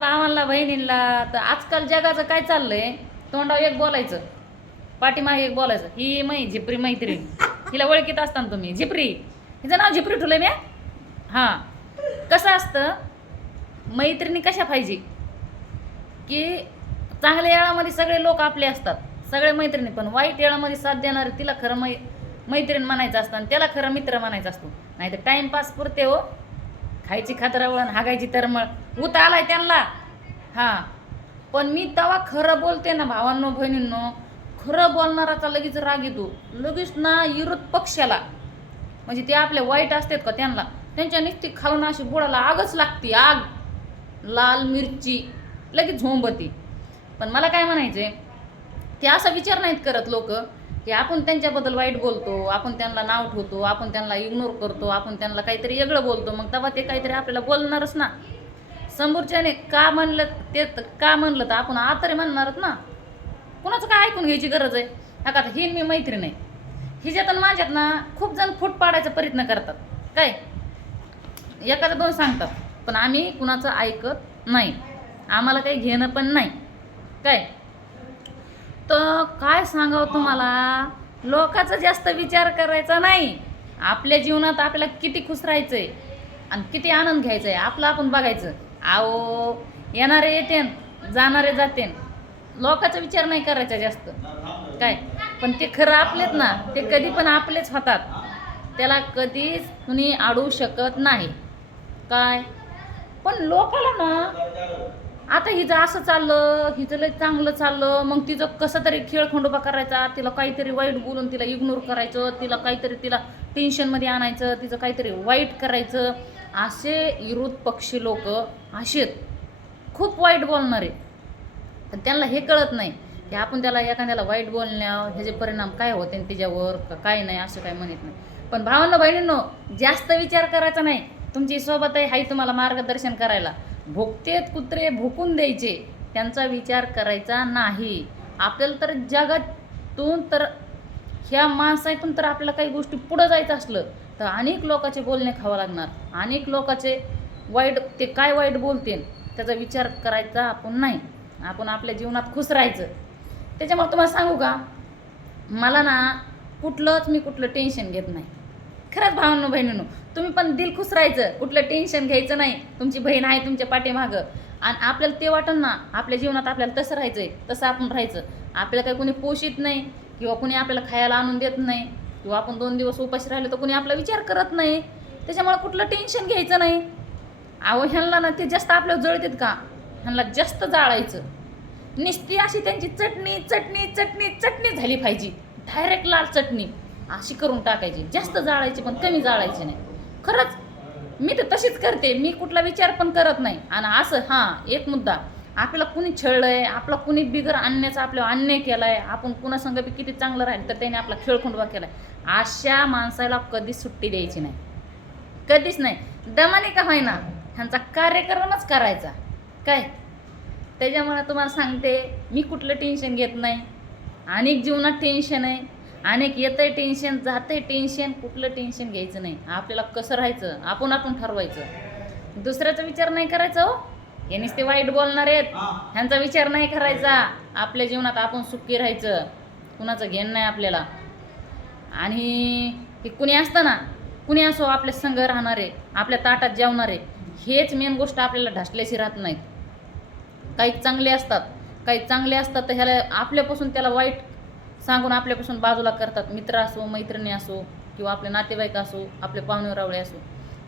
भावांना बहिणींना तर आजकाल जगाचं काय चाललंय? तोंडावर एक बोलायचं. पाठीमागे एक बोलायचं. ही मै झिपरी मैत्रीण. हिला ओळखीत असताना तुम्ही. झिपरी. हिचं नाव झिपरी ठुलं मी हां. कसं असतं? मैत्रिणी कशा पाहिजे? की चांगल्या वेळामध्ये सगळे लोक आपले असतात. सगळे मैत्रिणी पण. वाईट वेळामध्ये साथ देणारे तिला खरं मै मैत्रीण म्हणायचं असतं आणि त्याला खरं मित्र म्हणायचं असतो. नाही तर टाईमपास पुरते हो. खायची खातरावण हागायची तरमळ. उत आलाय त्यांना. हां. पण मी तेव्हा खरं बोलते ना भावांनो बहिणींनो खरं बोलणाराचा लगेच राग येतो. लगेच ना विरोध पक्षाला. म्हणजे ते आपले वाईट असतात का त्यांना? त्यांच्या निस्ती खाऊन अशी बोळाला आगच लागते आग. लाल मिरची. लगेच झोंबती. पण मला काय म्हणायचे ते असा विचार नाहीत करत लोक की आपण त्यांच्याबद्दल वाईट बोलतो आपण त्यांना नाव ठेवतो आपण त्यांना इग्नोर करतो आपण त्यांना काहीतरी वेगळं बोलतो मग तेव्हा ते काहीतरी आपल्याला बोलणारच ना. समोरच्याने का म्हणलं ते का म्हणलं तर आपण आतरी म्हणणारच ना. कुणाचं काय ऐकून घ्यायची गरज आहे? हा का आता ही मी मैत्रीण आहे. हिच्यात आणि माझ्यात ना खूप जण फूट पाडायचा प्रयत्न करतात. काय? एखादं दोन सांगतात पण आम्ही कुणाचं ऐकत नाही. आम्हाला काही घेणं पण नाही. काय? तर काय सांगावं तुम्हाला? लोकाचा जास्त विचार करायचा नाही. आपल्या जीवनात आपल्याला किती खुश आहे आणि किती आनंद घ्यायचा आहे आपलं आपण बघायचं. आहो येणारे येतेन जाणारे जातेन. लोकाचा विचार नाही करायचा जास्त. काय? पण ते खरं आपलेच ना ते कधी पण आपलेच होतात. त्याला कधीच कुणी अडवू शकत नाही. काय? पण लोकाला ना आता हिचं असं चाललं हिचं लय चांगलं चाललं मग तिचं कसं तरी खेळ खंडोबा करायचा तिला काहीतरी वाईट बोलून तिला इग्नोर करायचं तिला काहीतरी तिला टेन्शनमध्ये आणायचं तिचं काहीतरी वाईट करायचं. असे विरोध पक्षी लोक असेत खूप वाईट बोलणारे पण त्यांना हे कळत नाही की आपण त्याला एखाद्याला वाईट बोलण्या ह्याचे परिणाम काय होते त्याच्यावर का काय नाही असं काय म्हणत नाही. पण भावांना बहिणींनो जास्त विचार करायचा नाही. तुमची सोबत आहे हाय तुम्हाला मार्गदर्शन करायला. भोगतेत कुत्रे भोकून द्यायचे त्यांचा विचार करायचा नाही. आपल्याला तर जगातून तर ह्या माणसातून तर आपल्याला काही गोष्टी पुढं जायचं असलं तर अनेक लोकांचे बोलणे खावं लागणार. अनेक लोकांचे वाईट ते काय वाईट बोलतील त्याचा विचार करायचा आपण नाही. आपण आपल्या जीवनात खुश राहायचं. त्याच्यामुळे तुम्हाला सांगू का? मला ना कुठलंच मी कुठलं टेन्शन घेत नाही. खरंच भावांनो बहिणींनो तुम्ही पण दिल खुश राहायचं. कुठलं टेन्शन घ्यायचं नाही. तुमची बहीण आहे तुमच्या पाठीमागं. आणि आपल्याला ते वाटन ना आपल्या जीवनात आपल्याला तसं राहायचं आहे तसं आपण राहायचं. आपल्याला काही कोणी पोषित नाही किंवा कोणी आपल्याला खायला आणून देत नाही. किंवा आपण दोन दिवस उपाशी राहिलो तर कोणी आपला विचार करत नाही. त्याच्यामुळे कुठलं टेन्शन घ्यायचं नाही. अहो ह्यांना ना ते जास्त आपल्याला जळतात का? ह्यांना जास्त जाळायचं. नुसती अशी त्यांची चटणी चटणी चटणी चटणी झाली पाहिजे. डायरेक्ट लाल चटणी. अशी करून टाकायची. जास्त जाळायची पण कमी जाळायची नाही. खरंच मी तर तशीच करते. मी कुठला विचार पण करत नाही. आणि असं हां एक मुद्दा. आपल्याला कुणी छळलंय आपला कुणी बिगर आणण्याचा आपल्याला अन्याय केलाय आपण कुणा संग किती चांगलं राहील तर त्याने आपला खेळ केला केलाय. अशा माणसाला कधीच सुट्टी द्यायची नाही. कधीच नाही. दमाने का होईना? ह्यांचा कार्यक्रमच करायचा. काय? त्याच्यामुळे तुम्हाला सांगते मी कुठलं टेन्शन घेत नाही. अनेक जीवनात टेन्शन आहे. अनेक येतंय टेन्शन जातंय टेन्शन कुठलं टेन्शन घ्यायचं नाही. आपल्याला कसं राहायचं? आपण आपण ठरवायचं. दुसऱ्याचा विचार नाही करायचा हो. हे नुसते वाईट बोलणार आहेत. ह्यांचा विचार नाही करायचा. आपल्या जीवनात आपण सुखी राहायचं. कुणाचं घेण नाही आपल्याला. आणि हे कुणी असतं ना कुणी असो आपल्या संघ राहणारे आपल्या ताटात जेवणारे हेच मेन गोष्ट आपल्याला ढासल्याशी राहत नाहीत. काही चांगले असतात काही चांगले असतात तर ह्याला आपल्यापासून त्याला वाईट सांगून आपल्यापासून बाजूला करतात. मित्र असो मैत्रिणी असो किंवा आपले नातेवाईक असो आपले पाहुणे रावळे असो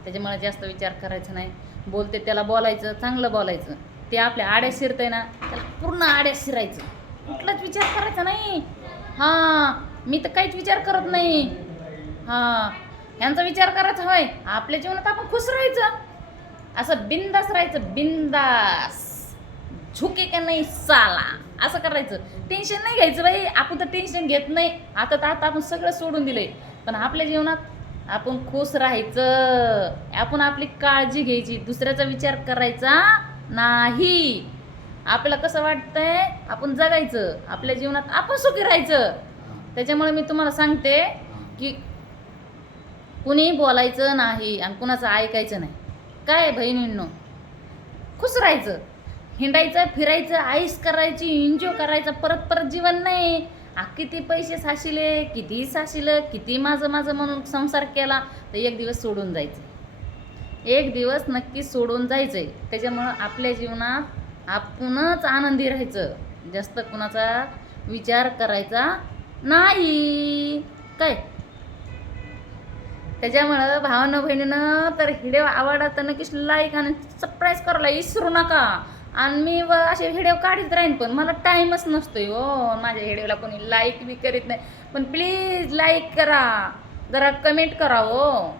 त्याच्यामुळे जास्त विचार करायचा नाही. बोलते त्याला बोलायचं चांगलं बोलायचं. ते आपल्या आड्या शिरतंय ना त्याला पूर्ण आड्या शिरायचं. कुठलाच विचार करायचा नाही. हां मी तर काहीच विचार करत नाही. हां ह्यांचा विचार करायचा होय. आपल्या जीवनात आपण खुश राहायचं. असं बिंदास राहायचं बिंदास. झुके का नाही साला. असं करायचं. टेन्शन नाही घ्यायचं बाई. आपण तर टेन्शन घेत नाही. आता तर आता आपण सगळं सोडून दिलंय. पण आपल्या जीवनात आपण खुश राहायचं. आपण आपली काळजी घ्यायची. दुसऱ्याचा विचार करायचा नाही. आपल्याला कसं वाटतंय? आपण जगायचं. आपल्या जीवनात आपण सुखी राहायचं. त्याच्यामुळे मी तुम्हाला सांगते की कुणी बोलायचं नाही आणि कुणाचं ऐकायचं नाही. काय बहिणींनो? खुश राहायचं. हिंडायचं फिरायचं आईस करायची एन्जॉय करायचं परत परत जीवन नाही. आ, किती पैसे साशिले किती साशिलं किती माझं माझं म्हणून संसार केला तर एक दिवस सोडून जायचं. एक दिवस नक्की सोडून जायचंय. त्याच्यामुळं आपल्या जीवनात आपणच आनंदी राहायचं. जास्त कुणाचा विचार करायचा नाही. काय? त्याच्यामुळं भावानं बहिणीनं तर हिडे आवडा तर नक्कीच लाईक आणि सबस्क्राईब करायला विसरू नका. आणि मी व असे व्हिडिओ काढत राहीन पण मला टाईमच नसतोय हो. माझ्या व्हिडिओला कोणी लाईक बी करीत नाही. पण प्लीज लाईक करा. जरा कमेंट करा हो.